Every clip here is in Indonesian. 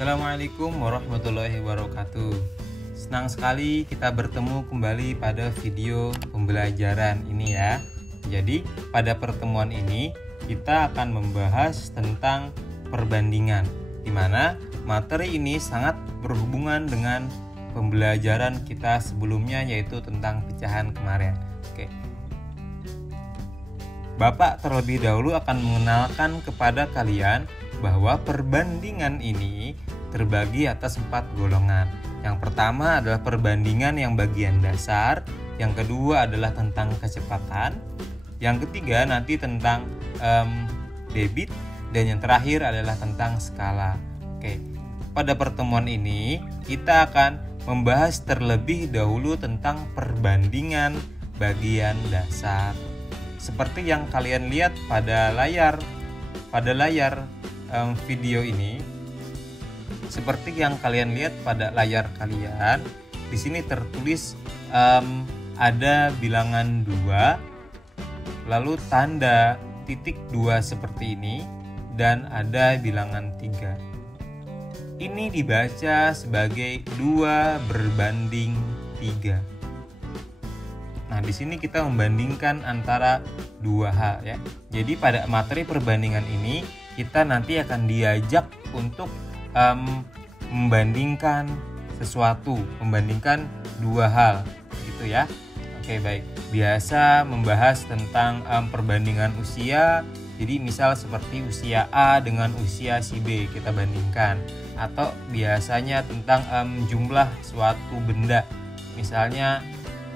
Assalamualaikum warahmatullahi wabarakatuh. Senang sekali kita bertemu kembali pada video pembelajaran ini ya. Jadi pada pertemuan ini kita akan membahas tentang perbandingan, di mana materi ini sangat berhubungan dengan pembelajaran kita sebelumnya, yaitu tentang pecahan kemarin. Oke. Bapak terlebih dahulu akan mengenalkan kepada kalian bahwa perbandingan ini terbagi atas 4 golongan. Yang pertama adalah perbandingan yang bagian dasar, yang kedua adalah tentang kecepatan, yang ketiga nanti tentang debit, dan yang terakhir adalah tentang skala. Oke. Pada pertemuan ini kita akan membahas terlebih dahulu tentang perbandingan bagian dasar. Seperti yang kalian lihat pada layar video ini, seperti yang kalian lihat pada layar kalian, di sini tertulis ada bilangan 2, lalu tanda titik 2 seperti ini, dan ada bilangan 3. Ini dibaca sebagai 2 berbanding 3. Nah, di sini kita membandingkan antara 2 hal ya. Jadi pada materi perbandingan ini kita nanti akan diajak untuk membandingkan sesuatu, membandingkan 2 hal gitu ya. Oke, baik. Biasa membahas tentang perbandingan usia. Jadi misal seperti usia A dengan usia si B kita bandingkan, atau biasanya tentang jumlah suatu benda. Misalnya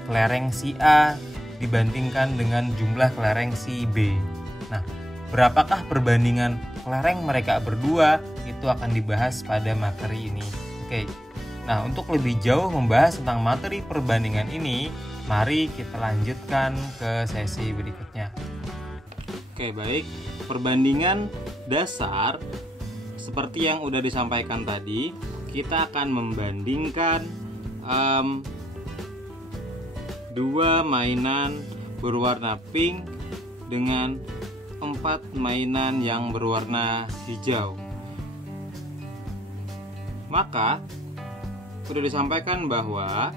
kelereng si A dibandingkan dengan jumlah kelereng si B. Nah, berapakah perbandingan kelereng mereka berdua? Itu akan dibahas pada materi ini. Oke. Nah, untuk lebih jauh membahas tentang materi perbandingan ini, mari kita lanjutkan ke sesi berikutnya. Oke, baik. Perbandingan dasar seperti yang udah disampaikan tadi, kita akan membandingkan 2 mainan berwarna pink dengan 4 mainan yang berwarna hijau. Maka sudah disampaikan bahwa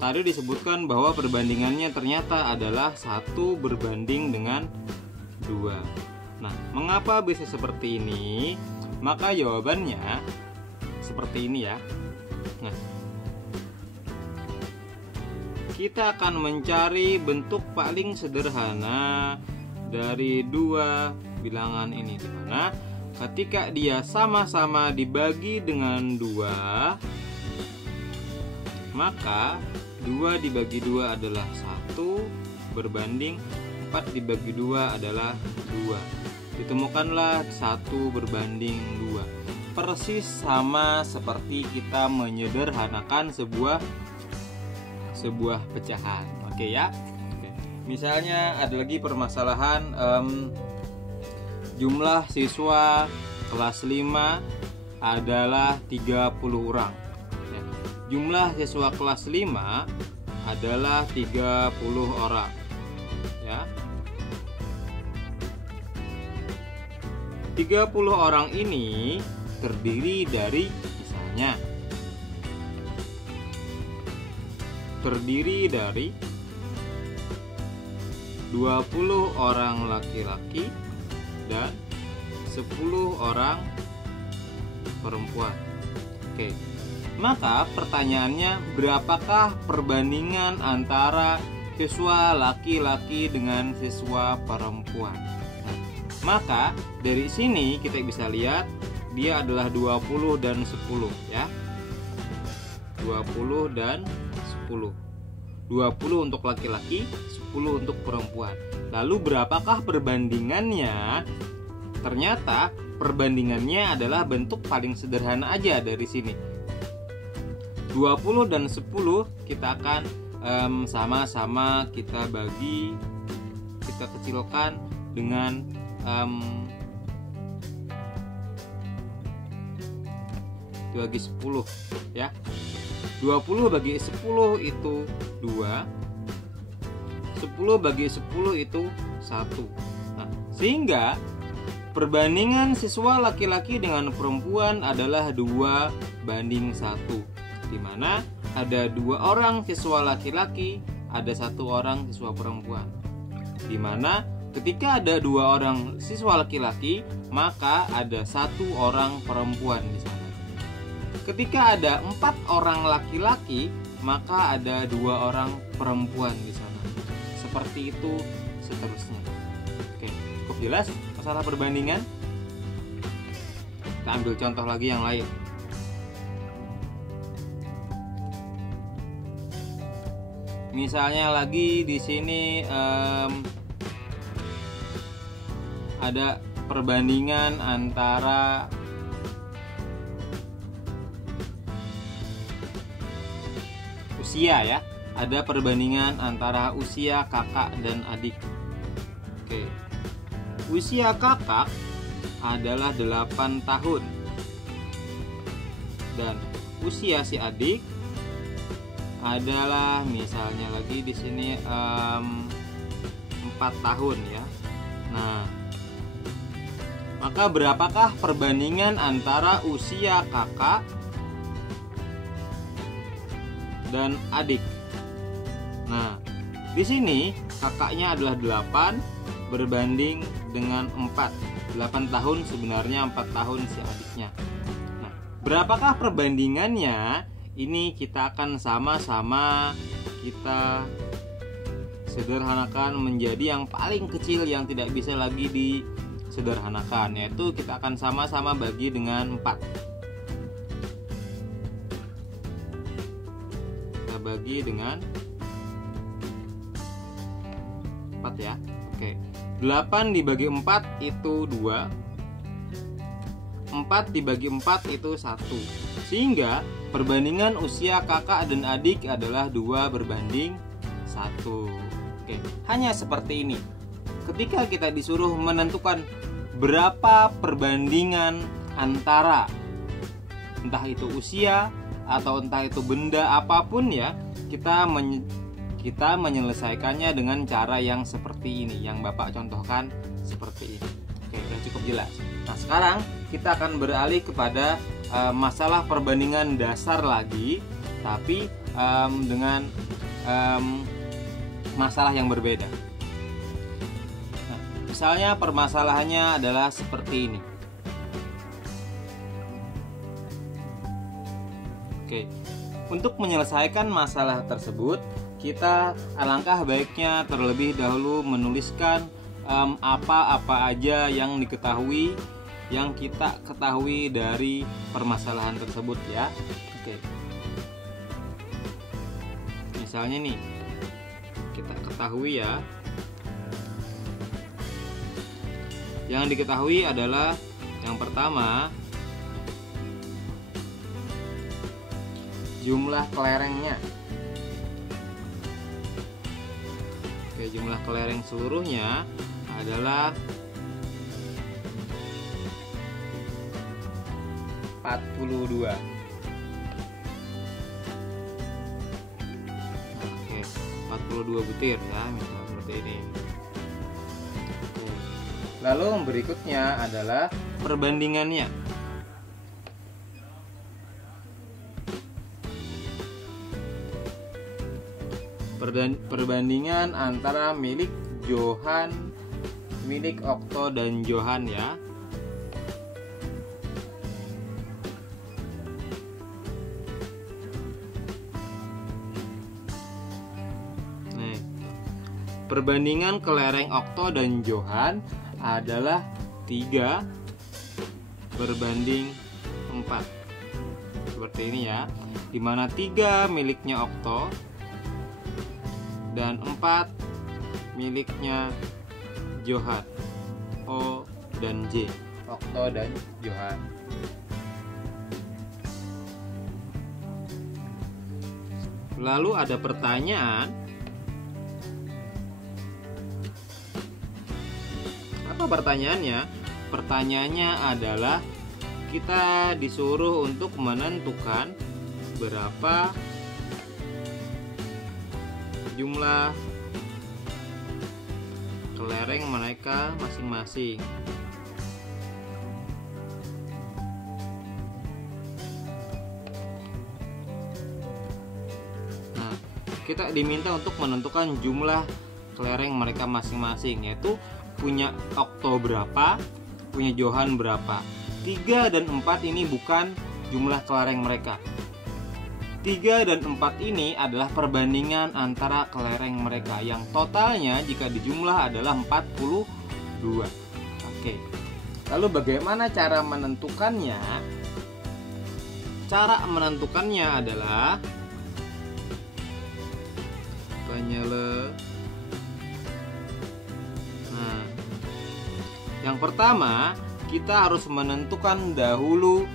tadi disebutkan bahwa perbandingannya ternyata adalah 1 berbanding dengan 2. Nah, mengapa bisa seperti ini? Maka jawabannya seperti ini ya. Nah, kita akan mencari bentuk paling sederhana dari 2 bilangan ini, di mana ketika dia sama-sama dibagi dengan 2, maka 2 dibagi 2 adalah 1 berbanding 4 dibagi 2 adalah 2. Ditemukanlah 1 berbanding 2. Persis sama seperti kita menyederhanakan sebuah pecahan. Oke ya. Misalnya ada lagi permasalahan jumlah siswa kelas 5 adalah 30 orang. Jumlah siswa kelas 5 adalah 30 orang. Ya. 30 orang ini terdiri dari misalnya 20 orang laki-laki dan 10 orang perempuan. Oke. Maka pertanyaannya, berapakah perbandingan antara siswa laki-laki dengan siswa perempuan? Nah, maka dari sini kita bisa lihat dia adalah 20 dan 10 ya. 20 dan 10. 20 untuk laki-laki, 10 untuk perempuan. Lalu berapakah perbandingannya? Ternyata perbandingannya adalah bentuk paling sederhana aja dari sini. 20 dan 10 kita akan sama-sama kita bagi, kita kecilkan dengan 2 bagi 10 ya. 20 bagi 10 itu 2. 10 bagi 10 itu 1. Nah, sehingga Perbandingan siswa laki-laki dengan perempuan adalah 2:1, di mana ada 2 orang siswa laki-laki, ada 1 orang siswa perempuan. Di mana ketika ada 2 orang siswa laki-laki, maka ada 1 orang perempuan di sana. Ketika ada 4 orang laki-laki, maka ada 2 orang perempuan di sana. Seperti itu seterusnya. Oke, cukup jelas masalah perbandingan? Kita ambil contoh lagi yang lain. Misalnya lagi di sini ada perbandingan antara usia ya. Ada perbandingan antara usia kakak dan adik. Oke. Usia kakak adalah 8 tahun. Dan usia si adik adalah misalnya lagi di sini 4 tahun ya. Nah, maka berapakah perbandingan antara usia kakak dan adik? Nah, di sini kakaknya adalah 8 berbanding dengan 4. 8 tahun sebenarnya 4 tahun si adiknya. Nah, berapakah perbandingannya? Ini kita akan sama-sama kita sederhanakan menjadi yang paling kecil yang tidak bisa lagi disederhanakan, yaitu kita akan sama-sama bagi dengan 4. Kita bagi dengan 4 ya. Oke. 8 dibagi 4 itu 2. 4 dibagi 4 itu 1. Sehingga perbandingan usia kakak dan adik adalah 2:1. Oke, hanya seperti ini. Ketika kita disuruh menentukan berapa perbandingan antara entah itu usia atau entah itu benda apapun ya, kita menyelesaikannya dengan cara yang seperti ini, yang Bapak contohkan seperti ini. Oke, sudah cukup jelas. Nah, sekarang kita akan beralih kepada masalah perbandingan dasar lagi, tapi dengan masalah yang berbeda. Nah, misalnya permasalahannya adalah seperti ini. Oke, untuk menyelesaikan masalah tersebut, kita alangkah baiknya terlebih dahulu menuliskan apa-apa aja yang diketahui, yang kita ketahui dari permasalahan tersebut ya. Oke. Misalnya nih, kita ketahui ya. Yang diketahui adalah yang pertama, jumlah kelerengnya. Oke, jumlah kelereng seluruhnya adalah 42. Oke, 42 butir ya, misalnya seperti ini. Oke. Lalu yang berikutnya adalah perbandingannya. Perbandingan antara milik Johan, milik Okto dan Johan ya. Perbandingan kelereng Okto dan Johan adalah 3:4. Seperti ini ya. Dimana 3 miliknya Okto dan 4 miliknya Johan. O dan J. Okto dan Johan. Lalu ada pertanyaan, apa pertanyaannya? Pertanyaannya adalah kita disuruh untuk menentukan berapa jumlah kelereng mereka masing-masing. kita diminta untuk menentukan jumlah kelereng mereka masing-masing, yaitu punya okto berapa, punya Johan berapa. 3 dan 4 ini bukan jumlah kelereng mereka. 3 dan 4 ini adalah perbandingan antara kelereng mereka yang totalnya jika dijumlah adalah 42. Oke. Lalu bagaimana cara menentukannya? Cara menentukannya adalah Nah, yang pertama kita harus menentukan dahulu,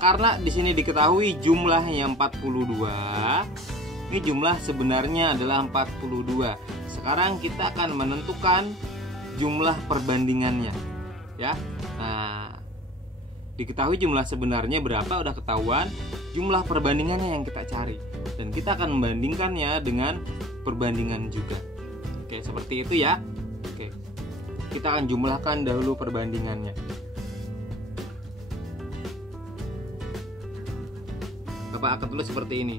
karena di sini diketahui jumlahnya 42. Ini jumlah sebenarnya adalah 42. Sekarang kita akan menentukan jumlah perbandingannya, ya. Nah, diketahui jumlah sebenarnya berapa udah ketahuan, jumlah perbandingannya yang kita cari, dan kita akan membandingkannya dengan perbandingan juga. Oke, seperti itu ya. Oke, kita akan jumlahkan dahulu perbandingannya. Bapak akan tulis seperti ini.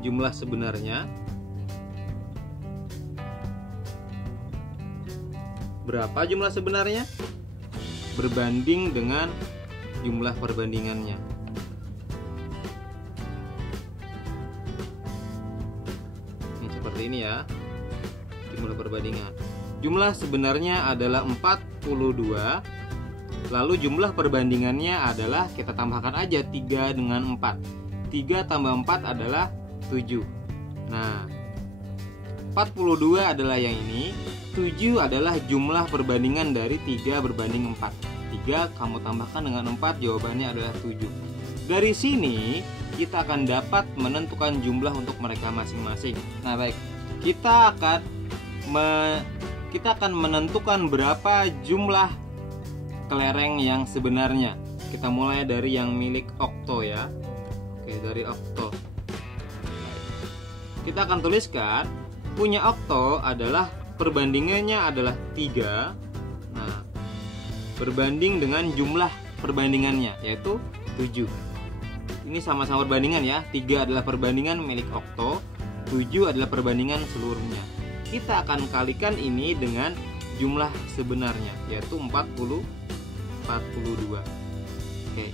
Jumlah sebenarnya berapa jumlah sebenarnya berbanding dengan jumlah perbandingannya. Ini seperti ini ya. Jumlah perbandingan. Jumlah sebenarnya adalah 42. Lalu jumlah perbandingannya adalah kita tambahkan aja 3 dengan 4. 3 tambah 4 adalah 7. Nah, 42 adalah yang ini. 7 adalah jumlah perbandingan dari 3 berbanding 4. 3 kamu tambahkan dengan 4, jawabannya adalah 7. Dari sini kita akan dapat menentukan jumlah untuk mereka masing-masing. Nah, baik. Kita akan menentukan berapa jumlah kelereng yang sebenarnya. Kita mulai dari yang milik okto ya. Oke, dari okto. Kita akan tuliskan punya okto adalah perbandingannya adalah 3. Nah, berbanding dengan jumlah perbandingannya yaitu 7. Ini sama-sama perbandingan ya. 3 adalah perbandingan milik okto, 7 adalah perbandingan seluruhnya. Kita akan kalikan ini dengan jumlah sebenarnya yaitu 42. Oke.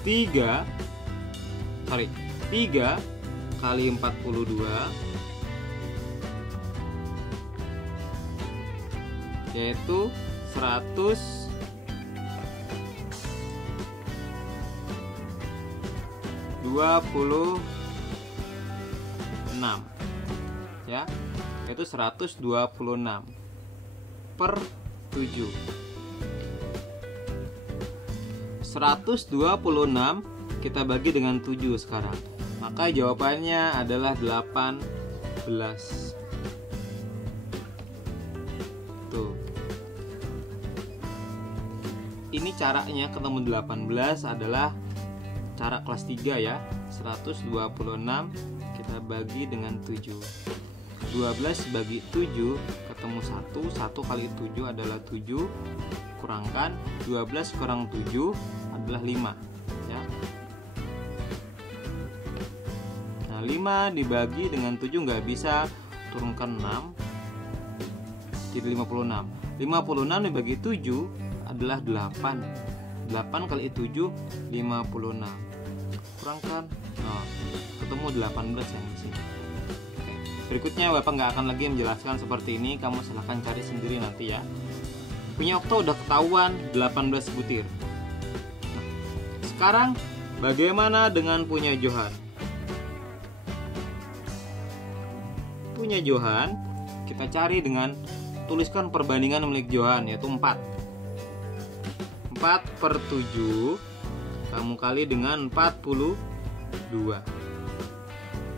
3 kali 42 yaitu 126 ya, yaitu 126 per 7. 126 kita bagi dengan 7 sekarang. Maka jawabannya adalah 18. Tuh. Ini caranya ketemu 18 adalah cara kelas 3 ya. 126 kita bagi dengan 7. 12 bagi 7 ketemu 1. 1 kali 7 adalah 7. Kurangkan 12 kurang 7 adalah 5 ya. Nah, 5 dibagi dengan 7 nggak bisa, turunkan 6 jadi 56. 56 dibagi 7 adalah 8. 8 kali 7 56. Kurangkan, nah, ketemu 18 yang di sini. Oke. Berikutnya Bapak nggak akan lagi menjelaskan seperti ini, kamu silahkan cari sendiri nanti ya. Punya okto udah ketahuan 18 butir. Nah, sekarang bagaimana dengan punya Johan? Punya Johan kita cari dengan tuliskan perbandingan milik Johan yaitu 4. 4 per 7 kamu kali dengan 42.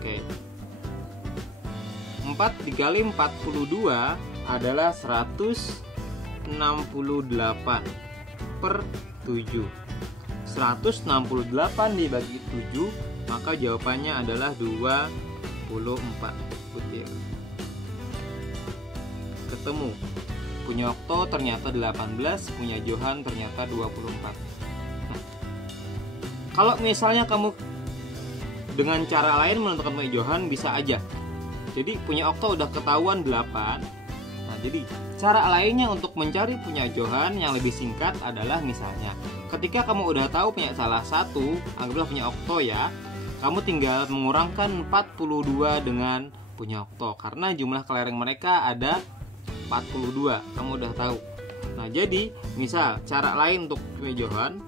Oke. 4 dikali 42 adalah 168 per 7. 168 dibagi 7, maka jawabannya adalah 24 butir. Ketemu. Punya okto ternyata 18, punya Johan ternyata 24. Nah, kalau misalnya kamu dengan cara lain menentukan punya Johan bisa aja. Jadi punya okto udah ketahuan 8. Nah, jadi cara lainnya untuk mencari punya Johan yang lebih singkat adalah misalnya ketika kamu udah tahu punya salah satu, anggaplah punya okto ya, kamu tinggal mengurangkan 42 dengan punya okto karena jumlah kelereng mereka ada 42, kamu udah tahu. Nah, jadi misal cara lain untuk punya Johan,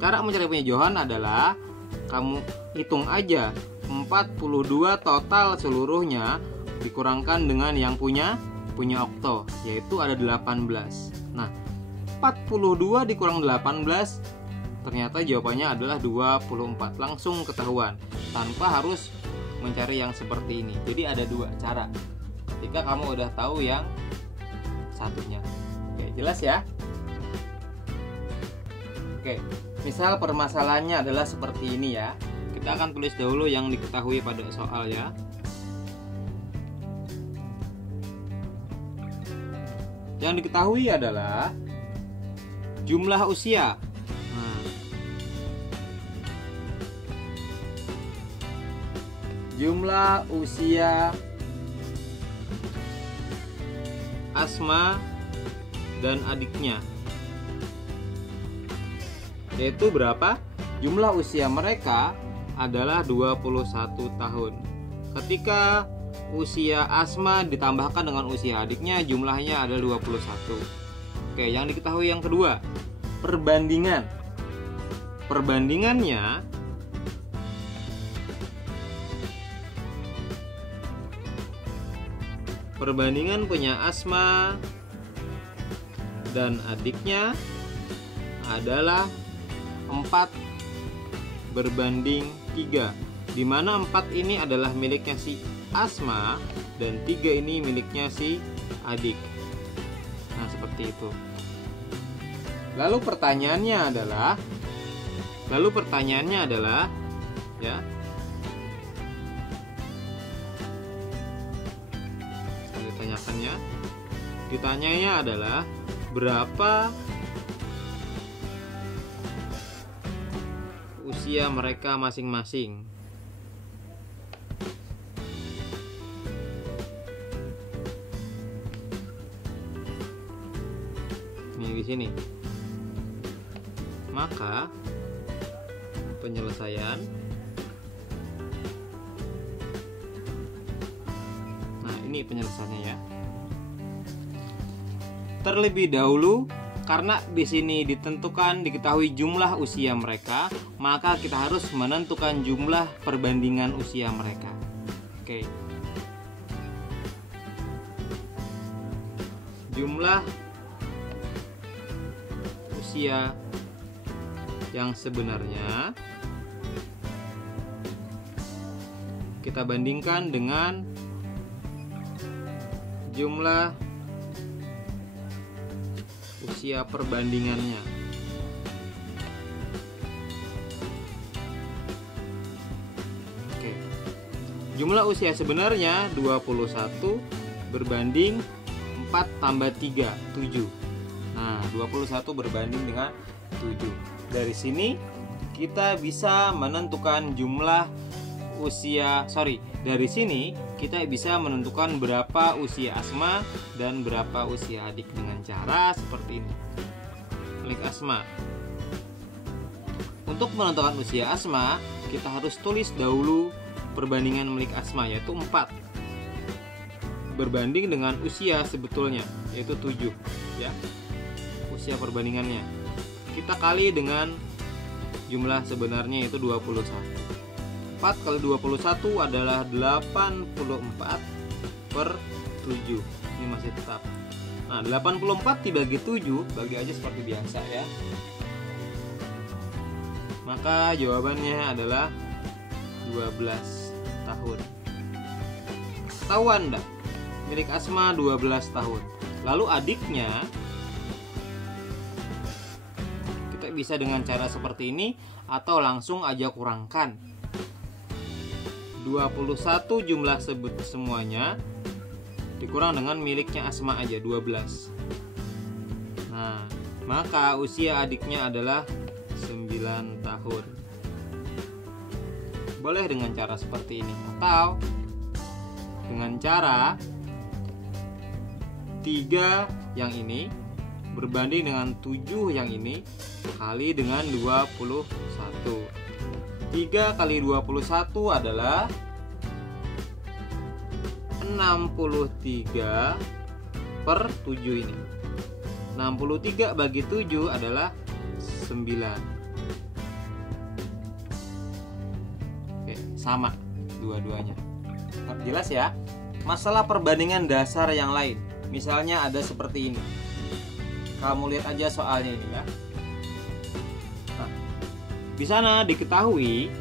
cara mencari punya Johan adalah kamu hitung aja 42 total seluruhnya dikurangkan dengan yang punya okto, yaitu ada 18. Nah, 42 dikurang 18 ternyata jawabannya adalah 24. Langsung ketahuan tanpa harus mencari yang seperti ini. Jadi ada dua cara ketika kamu udah tahu yang satunya. Oke, jelas ya? Oke, misal permasalahannya adalah seperti ini ya. Kita akan tulis dahulu yang diketahui pada soal ya. Yang diketahui adalah jumlah usia. Nah, jumlah usia Asma dan adiknya, yaitu berapa? Jumlah usia mereka adalah 21 tahun. Ketika usia Asma ditambahkan dengan usia adiknya, jumlahnya adalah 21. Oke, yang diketahui yang kedua, perbandingan. Perbandingannya punya Asma dan adiknya adalah 4 berbanding 3, di mana 4 ini adalah miliknya si Asma dan 3 ini miliknya si adik. Nah, seperti itu. Lalu pertanyaannya adalah ya, ditanyanya adalah berapa usia mereka masing-masing. Ini di sini. Maka penyelesaian, nah ini penyelesaiannya ya. Terlebih dahulu, karena di sini diketahui jumlah usia mereka, maka kita harus menentukan jumlah perbandingan usia mereka. Oke. Jumlah usia yang sebenarnya kita bandingkan dengan jumlah usia perbandingannya. Oke. Jumlah usia sebenarnya 21 berbanding 4 tambah 3, 7. Nah, 21 berbanding dengan 7. Dari sini kita bisa menentukan jumlah usia, dari sini kita bisa menentukan berapa usia Asma dan berapa usia adik dengan cara seperti ini. Milik Asma. Untuk menentukan usia Asma, kita harus tulis dahulu perbandingan milik Asma, yaitu 4 berbanding dengan usia sebetulnya, yaitu 7 ya. Usia perbandingannya kita kali dengan jumlah sebenarnya, yaitu 21. 4 kali 21 adalah 84 per 7. Ini masih tetap. Nah, 84 dibagi 7, bagi aja seperti biasa ya. Maka jawabannya adalah 12 tahun. Ketahuan enggak? Milik Asma 12 tahun. Lalu adiknya, kita bisa dengan cara seperti ini atau langsung aja kurangkan. 21 jumlah semuanya dikurang dengan miliknya Asma aja, 12. Nah, maka usia adiknya adalah 9 tahun. Boleh dengan cara seperti ini, atau dengan cara 3 yang ini berbanding dengan 7 yang ini kali dengan 21. 3 kali 21 adalah 63 per 7 ini. 63 bagi 7 adalah 9. Oke, sama dua-duanya. Jelas ya? Masalah perbandingan dasar yang lain, misalnya ada seperti ini. Kamu lihat aja soalnya ini ya. Nah, di sana diketahui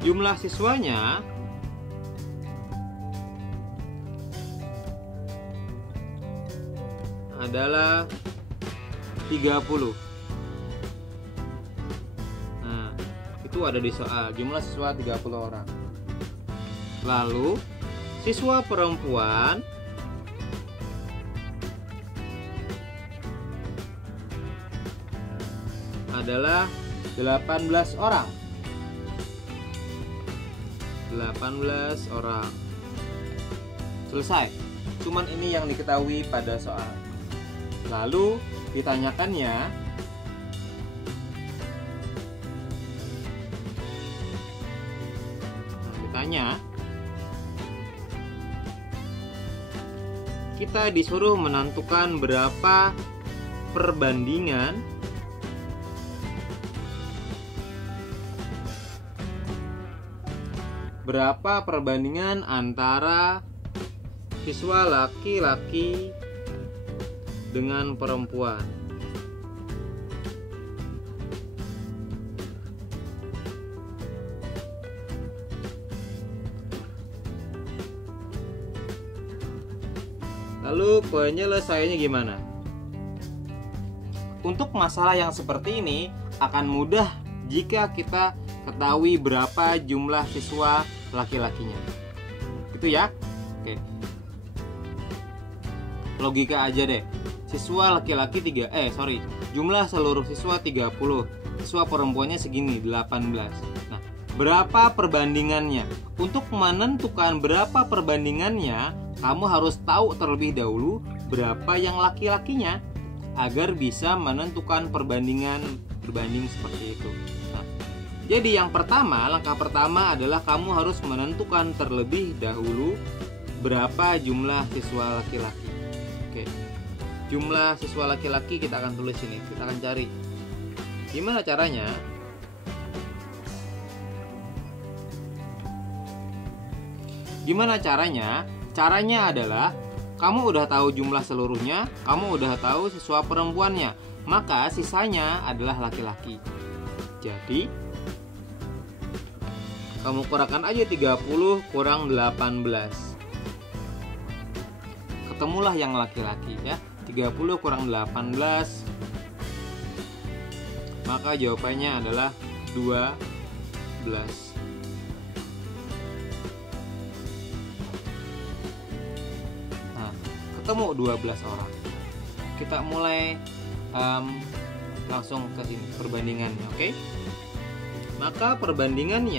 jumlah siswanya adalah 30. Nah, itu ada di soal, jumlah siswa 30 orang. Lalu siswa perempuan adalah 18 orang. 18 orang. Selesai. Cuman ini yang diketahui pada soal. Lalu ditanyakannya, kita disuruh menentukan berapa perbandingan antara siswa laki-laki dengan perempuan. Lalu penyelesaiannya gimana? Untuk masalah yang seperti ini akan mudah jika kita ketahui berapa jumlah siswa laki-lakinya. Gitu ya. Oke. Logika aja deh. Siswa laki-laki jumlah seluruh siswa 30. Siswa perempuannya segini, 18. Nah, berapa perbandingannya? Untuk menentukan berapa perbandingannya, kamu harus tahu terlebih dahulu berapa yang laki-lakinya agar bisa menentukan perbanding seperti itu. Nah, jadi langkah pertama adalah kamu harus menentukan terlebih dahulu berapa jumlah siswa laki-laki. Oke. Jumlah siswa laki-laki kita akan tulis ini, kita akan cari. Gimana caranya? Caranya adalah kamu udah tahu jumlah seluruhnya, kamu udah tahu siswa perempuannya, maka sisanya adalah laki-laki. Jadi kamu kurangkan aja 30 kurang 18. Ketemulah yang laki-laki ya. 30 kurang 18, maka jawabannya adalah 12. Ketemu 12 orang. Kita mulai langsung ke sini perbandingannya, oke? Maka perbandingan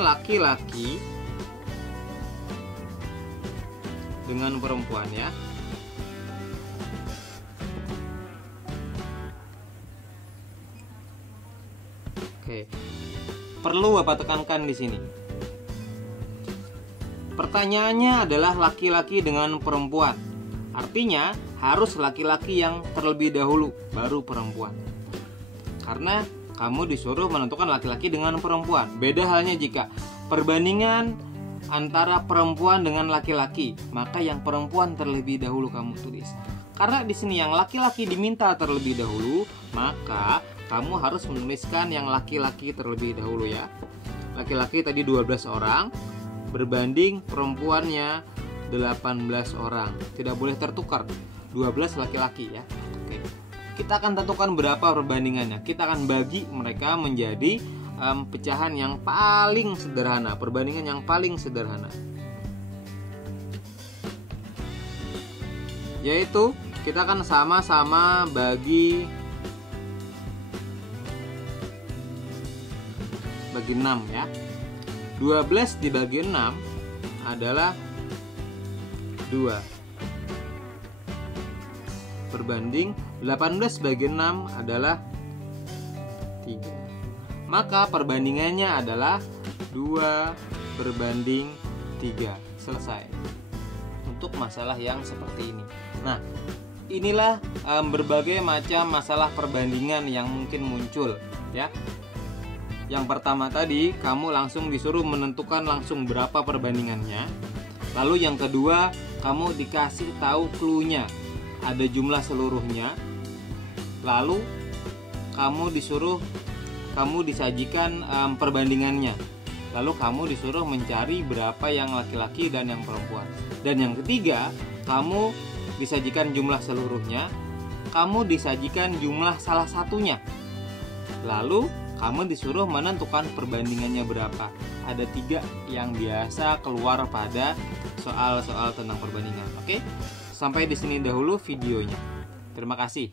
laki-laki dengan perempuan ya. Oke. Perlu Bapak tekankan di sini. Pertanyaannya adalah laki-laki dengan perempuan. Artinya harus laki-laki yang terlebih dahulu, baru perempuan. Karena kamu disuruh menentukan laki-laki dengan perempuan. Beda halnya jika perbandingan antara perempuan dengan laki-laki, maka yang perempuan terlebih dahulu kamu tulis. Karena di sini yang laki-laki diminta terlebih dahulu, maka kamu harus menuliskan yang laki-laki terlebih dahulu ya. Laki-laki tadi 12 orang. Berbanding perempuannya 18 orang. Tidak boleh tertukar, 12 laki-laki ya. Oke. Kita akan tentukan berapa perbandingannya. Kita akan bagi mereka menjadi pecahan yang paling sederhana, perbandingan yang paling sederhana, yaitu kita akan sama-sama bagi 6 ya. 12 dibagi 6 adalah 2 berbanding 18 bagi 6 adalah 3. Maka perbandingannya adalah 2 berbanding 3. Selesai untuk masalah yang seperti ini. Nah, inilah berbagai macam masalah perbandingan yang mungkin muncul ya. Yang pertama tadi kamu langsung disuruh menentukan langsung berapa perbandingannya. Lalu yang kedua, kamu dikasih tahu clue-nya, ada jumlah seluruhnya. Lalu kamu disajikan perbandingannya. Lalu kamu disuruh mencari berapa yang laki-laki dan yang perempuan. Dan yang ketiga, kamu disajikan jumlah seluruhnya, kamu disajikan jumlah salah satunya. Lalu kamu disuruh menentukan perbandingannya berapa. Ada 3 yang biasa keluar pada soal-soal tentang perbandingan. Oke, sampai di sini dahulu videonya. Terima kasih.